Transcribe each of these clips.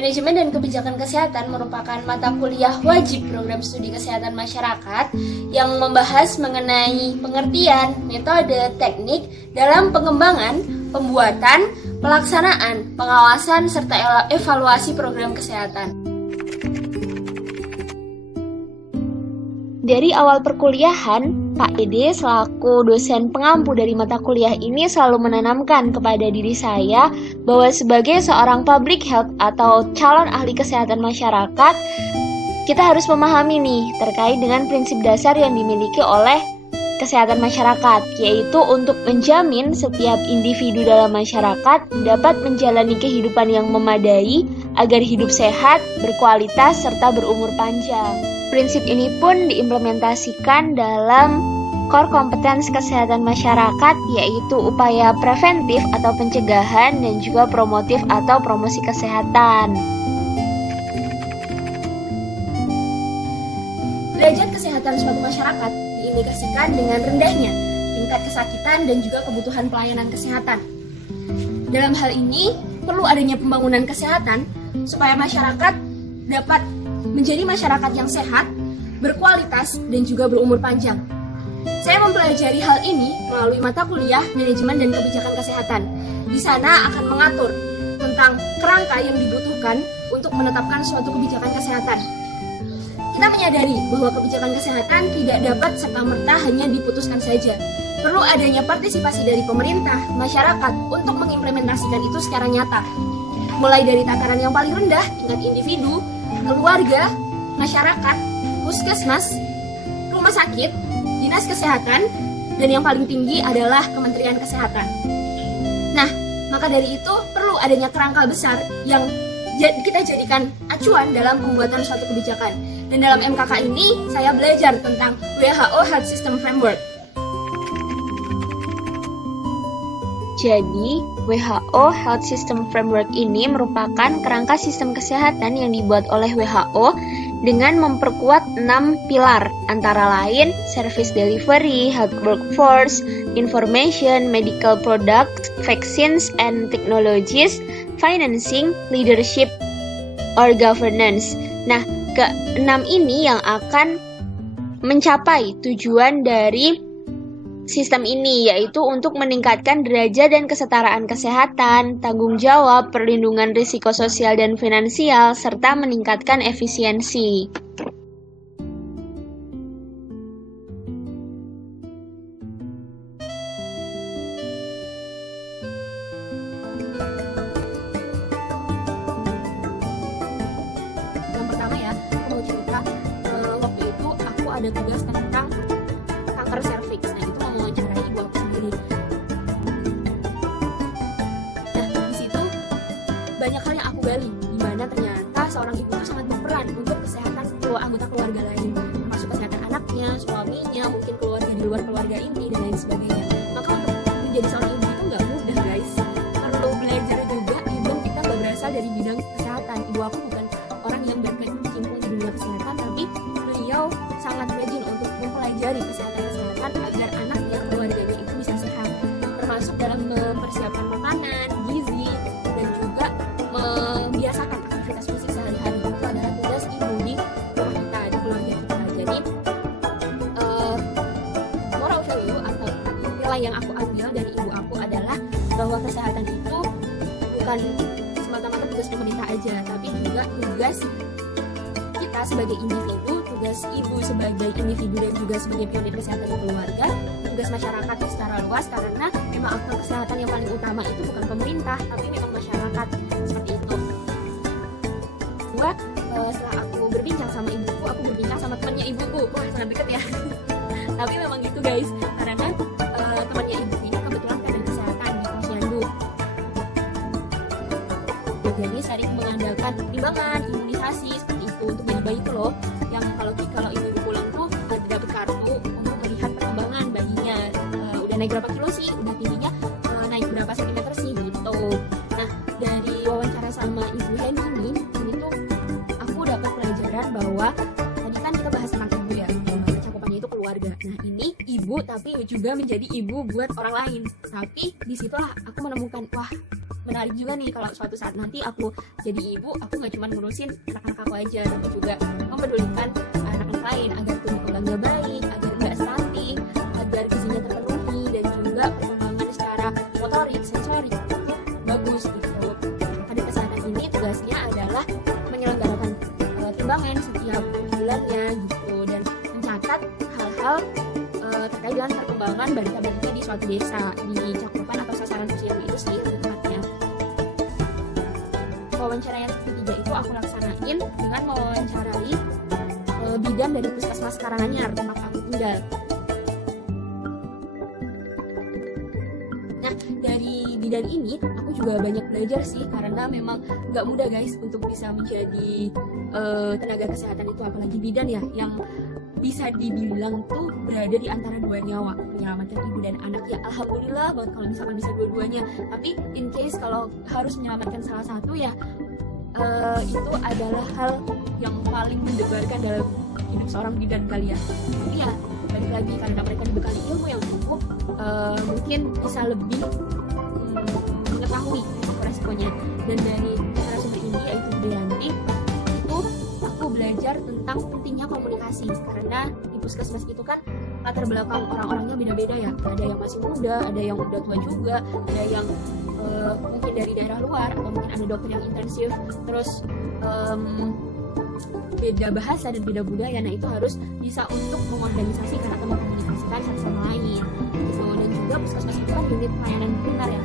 Manajemen dan Kebijakan Kesehatan merupakan mata kuliah wajib program studi kesehatan masyarakat yang membahas mengenai pengertian, metode, teknik dalam pengembangan, pembuatan, pelaksanaan, pengawasan, serta evaluasi program kesehatan. Dari awal perkuliahan, Pak Ede selaku dosen pengampu dari mata kuliah ini selalu menanamkan kepada diri saya bahwa sebagai seorang public health atau calon ahli kesehatan masyarakat, kita harus memahami nih terkait dengan prinsip dasar yang dimiliki oleh kesehatan masyarakat, yaitu untuk menjamin setiap individu dalam masyarakat dapat menjalani kehidupan yang memadai agar hidup sehat, berkualitas, serta berumur panjang. Prinsip ini pun diimplementasikan dalam core competence kesehatan masyarakat, yaitu upaya preventif atau pencegahan dan juga promotif atau promosi kesehatan. Derajat kesehatan suatu masyarakat diindikasikan dengan rendahnya tingkat kesakitan dan juga kebutuhan pelayanan kesehatan. Dalam hal ini, perlu adanya pembangunan kesehatan supaya masyarakat dapat menjadi masyarakat yang sehat, berkualitas, dan juga berumur panjang. Saya mempelajari hal ini melalui mata kuliah Manajemen dan Kebijakan Kesehatan. Di sana akan mengatur tentang kerangka yang dibutuhkan untuk menetapkan suatu kebijakan kesehatan. Kita menyadari bahwa kebijakan kesehatan tidak dapat serta-merta hanya diputuskan saja. Perlu adanya partisipasi dari pemerintah, masyarakat untuk mengimplementasikan itu secara nyata. Mulai dari tataran yang paling rendah, tingkat individu, keluarga, masyarakat, puskesmas, rumah sakit, dinas kesehatan, dan yang paling tinggi adalah Kementerian Kesehatan. Nah, maka dari itu perlu adanya kerangka besar yang kita jadikan acuan dalam pembuatan suatu kebijakan. Dan dalam MKK ini, saya belajar tentang WHO Health System Framework. Jadi, WHO Health System Framework ini merupakan kerangka sistem kesehatan yang dibuat oleh WHO dengan memperkuat 6 pilar, antara lain service delivery, health workforce, information, medical products, vaccines and technologies, financing, leadership, or governance. Nah, ke-6 ini yang akan mencapai tujuan dari sistem ini, yaitu untuk meningkatkan derajat dan kesetaraan kesehatan, tanggung jawab, perlindungan risiko sosial dan finansial, serta meningkatkan efisiensi. Yang pertama ya, aku mau cerita waktu itu aku ada tugas tentang kanker serviks. Nah, itu mewawancarai ibu aku sendiri. Nah, di situ banyak hal yang aku gali, di mana ternyata seorang ibu itu sangat berperan untuk kesehatan anggota keluarga lain, termasuk kesehatan anaknya, suaminya, mungkin keluarga di luar keluarga inti dan lain sebagainya. Maka untuk menjadi seorang ibu itu nggak mudah, guys. Perlu belajar juga, even kita nggak berasal dari bidang kesehatan. Ibu aku bukan orang yang berkecimpung di dunia kesehatan, tapi beliau sangat rajin untuk mempelajari kesehatan agar anaknya, keluarganya itu bisa sehat, termasuk dalam mempersiapkan makanan, gizi, dan juga membiasakan aktivitas fisik sehari-hari. Itu adalah tugas ibu di rumah kita, di keluarga kita. Jadi moral value atau nilai yang aku ambil dari ibu aku adalah bahwa kesehatan itu bukan semata-mata tugas pemerintah aja, tapi juga tugas kita sebagai individu, tugas ibu sebagai individu dan juga sebagai pionir kesehatan di keluarga, tugas masyarakat secara luas, karena memang aktor kesehatan yang paling utama itu bukan pemerintah, tapi memang masyarakat, seperti itu. Kedua, setelah aku berbincang sama ibuku, aku berbincang sama temannya ibuku. Wah, sangat deket ya. Tapi memang gitu, guys, karena temannya ibu ini kebetulan kader kesehatan di Posyandu. Jadi sering mengandalkan timbangan, imunisasi, seperti itu untuk bayi-bayi itu loh, yang kalau ibu pulang tuh dapat kartu untuk melihat perkembangan bayinya, udah naik berapa kilo sih, udah tingginya naik berapa sentimeter sih gitu. Nah, dari wawancara sama ibu Hendy ini tuh aku dapat pelajaran bahwa tadi kan kita bahas tentang ibu ya, cakupannya itu keluarga. Nah, ini ibu tapi juga menjadi ibu buat orang lain. Tapi disitulah aku menemukan, wah, menarik juga nih kalau suatu saat nanti aku jadi ibu, aku nggak cuma ngurusin anak-anak aku aja, tapi juga mempedulikan anak yang lain agar tumbuh kembangnya baik, agar nggak stunting, agar gizinya terpenuhi, dan juga perkembangan secara motorik, sensorik itu bagus gitu. Pada kesehatan ini tugasnya adalah menyelenggarakan timbangan setiap bulannya gitu, dan mencatat hal-hal terkait dengan perkembangan balita-balita di suatu desa, di cakupan atau sasaran sosial itu sih tepatnya. Wawancara yang ketiga itu aku laksanain dengan mewawancarai bidan dari Puskesmas Karanganyar tempat aku tinggal. Nah, dari bidan ini aku juga banyak belajar sih, karena memang nggak mudah guys untuk bisa menjadi tenaga kesehatan itu, apalagi bidan ya, yang bisa dibilang tuh berada di antara dua nyawa, menyelamatkan ibu dan anak. Ya alhamdulillah banget kalau misalkan bisa dua-duanya, tapi in case kalau harus menyelamatkan salah satu ya itu adalah hal yang paling mendebarkan dalam hidup seorang bidan kali ya. Tapi ya balik lagi, karena mereka dibekali ilmu yang cukup, mungkin bisa lebih mengetahui resiko-resikonya. Dan dari narasumber ini yaitu Bu Deyanti, itu aku belajar tentang pentingnya komunikasi, karena di puskesmas itu kan latar belakang orang-orangnya beda-beda ya, ada yang masih muda, ada yang udah tua juga, ada yang mungkin dari daerah luar, atau mungkin ada dokter yang intensif, terus beda bahasa dan beda budaya. Nah itu harus bisa untuk mengorganisasikan atau mengkomunikasikan satu sama lain gitu. Dan juga puskesmas itu kan unit pelayanan primer ya,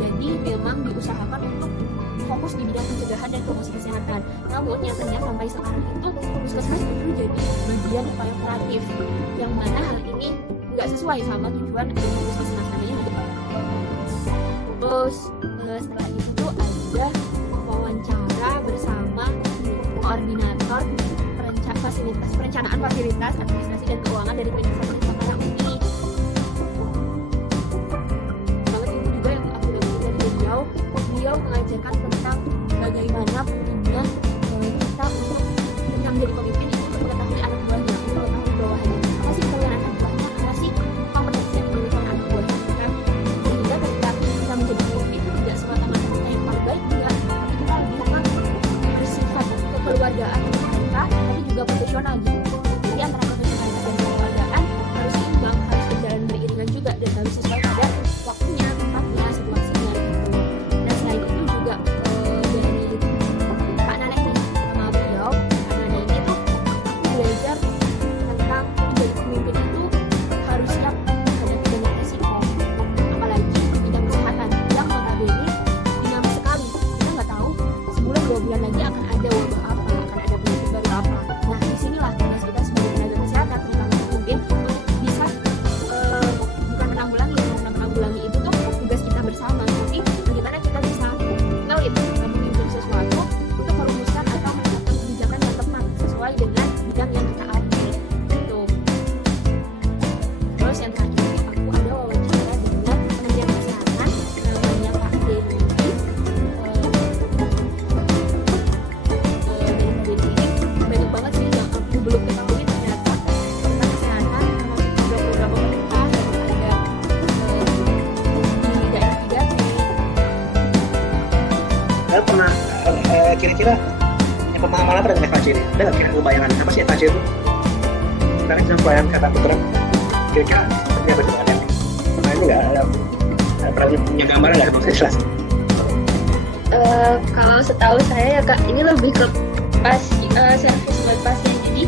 jadi memang diusahakan untuk fokus di bidang pencegahan dan promosi kesehatan. Namun nyatanya sampai sekarang itu puskesmas justru jadi bagian upaya kuratif, yang mana hal ini nggak sesuai sama tujuan dari puskesmas namanya. Terus setelah itu ada wawancara bersama koordinator perencanaan fasilitas administrasi dan keuangan dari Universitas Indonesia UNI. Banget itu juga yang aku dapat dari beliau mengajarkan tentang bagaimana pentingnya kita untuk menjadi pemimpin itu untuk mengetahui anak buahnya, untuk mengetahui bawahannya, apa sih kelebihan anak buahnya, apa sih kompetensi yang dimiliki oleh anak buahnya kita, sehingga ketika kita menjadi pemimpin itu tidak semata-mata kita yang paling baik juga, tapi kita lebih bersifat kekeluargaan mereka, tapi juga profesional gitu. Jadi antara profesionalitas dan kekeluargaan harus seimbang, harus berjalan beriringan juga, dan harus sesuai pada waktunya, tempatnya, situasinya gitu. Dan selain itu juga dari Kak Nana nih sama beliau, Kak Nana ini tuh aku belajar tentang menjadi pemimpin itu harus siap menghadapi banyak resiko, apalagi di bidang kesehatan yang notabene dinamis sekali. Kita nggak tahu sebulan 2 bulan lagi akan ada wabah apa, akan ada penyakit baru apa. Nah disinilah tugas kita sebagai tenaga kesehatan, terutama pemimpin, untuk bisa bukan menanggulangi itu tuh tugas kita bersama, tapi bagaimana kita bisa ngelit memimpin sesuatu untuk merumuskan atau menetapkan kebijakan yang tepat sesuai dengan bidang yang kita ambil gitu. Terus yang terakhir aku ada wawancara dengan Kementerian Kesehatan, namanya Pak Dendi. Banyak banget sih yang aku belum ketahui ternyata tentang kesehatan, termasuk program-program pemerintah yang ada di daerah 3T. Saya pernah kira-kira punya pemahaman apa dengan FHC ini? Ada nggak kira-kira bayangan apa sih FHC itu? Sekarang saya pelayan kesehatan dokter, kira-kira seperti apa sebenarnya? Nah ini nggak ada pernah punya gambaran nggak maksudnya jelas? Kalau setahu saya ya Kak, ini lebih ke servis buat pasien. Jadi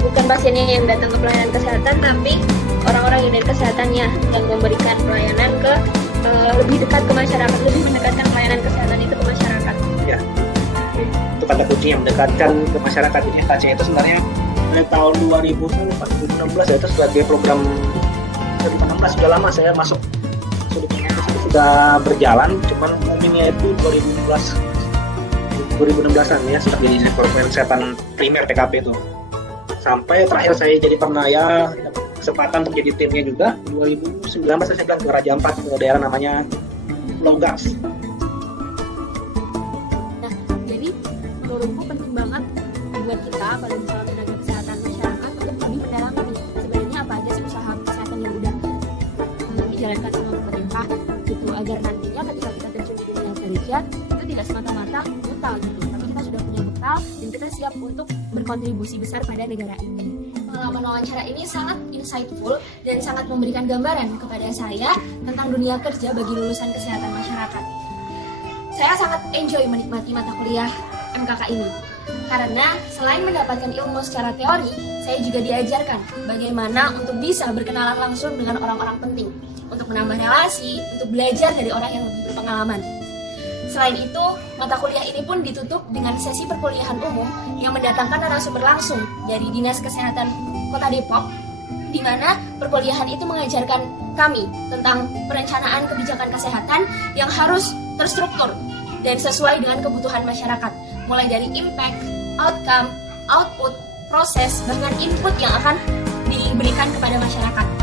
bukan pasiennya yang datang ke pelayanan kesehatan, tapi orang-orang unit kesehatannya yang memberikan pelayanan ke lebih dekat ke masyarakat, lebih mendekatkan pelayanan kesehatan itu ke masyarakat. Ya, itu kata kunci yang mendekatkan ke masyarakat. Ini FHC itu sebenarnya dari tahun 2016 ya, itu sebagai program 2016, sudah lama saya masuk sudah berjalan, cuman mungkinnya itu 2016-an ya, sejak jadi program kesehatan primer PKP itu. Sampai terakhir saya jadi pernah ya kesempatan untuk jadi timnya juga 2019 saya bilang ke Raja Ampat, ke daerah namanya Longgas. Nah, jadi menurutku penting banget buat kita kalau misalnya tenaga kesehatan masyarakat untuk lebih mendalami nih sebenarnya apa aja sih usaha kesehatan yang udah dijalankan sama pemerintah gitu. gitu, agar nantinya ketika kita terjun di dunia kerja itu tidak semata-mata buta gitu, tapi kita sudah punya bekal dan kita siap untuk berkontribusi besar pada negara ini. Pengalaman wawancara ini sangat insightful dan sangat memberikan gambaran kepada saya tentang dunia kerja bagi lulusan kesehatan masyarakat. Saya sangat enjoy menikmati mata kuliah MKK ini, karena selain mendapatkan ilmu secara teori, saya juga diajarkan bagaimana untuk bisa berkenalan langsung dengan orang-orang penting, untuk menambah relasi, untuk belajar dari orang yang lebih berpengalaman. Selain itu, mata kuliah ini pun ditutup dengan sesi perkuliahan umum yang mendatangkan narasumber langsung dari Dinas Kesehatan Kota Depok, di mana perkuliahan itu mengajarkan kami tentang perencanaan kebijakan kesehatan yang harus terstruktur dan sesuai dengan kebutuhan masyarakat, mulai dari impact, outcome, output, proses, bahkan input yang akan diberikan kepada masyarakat.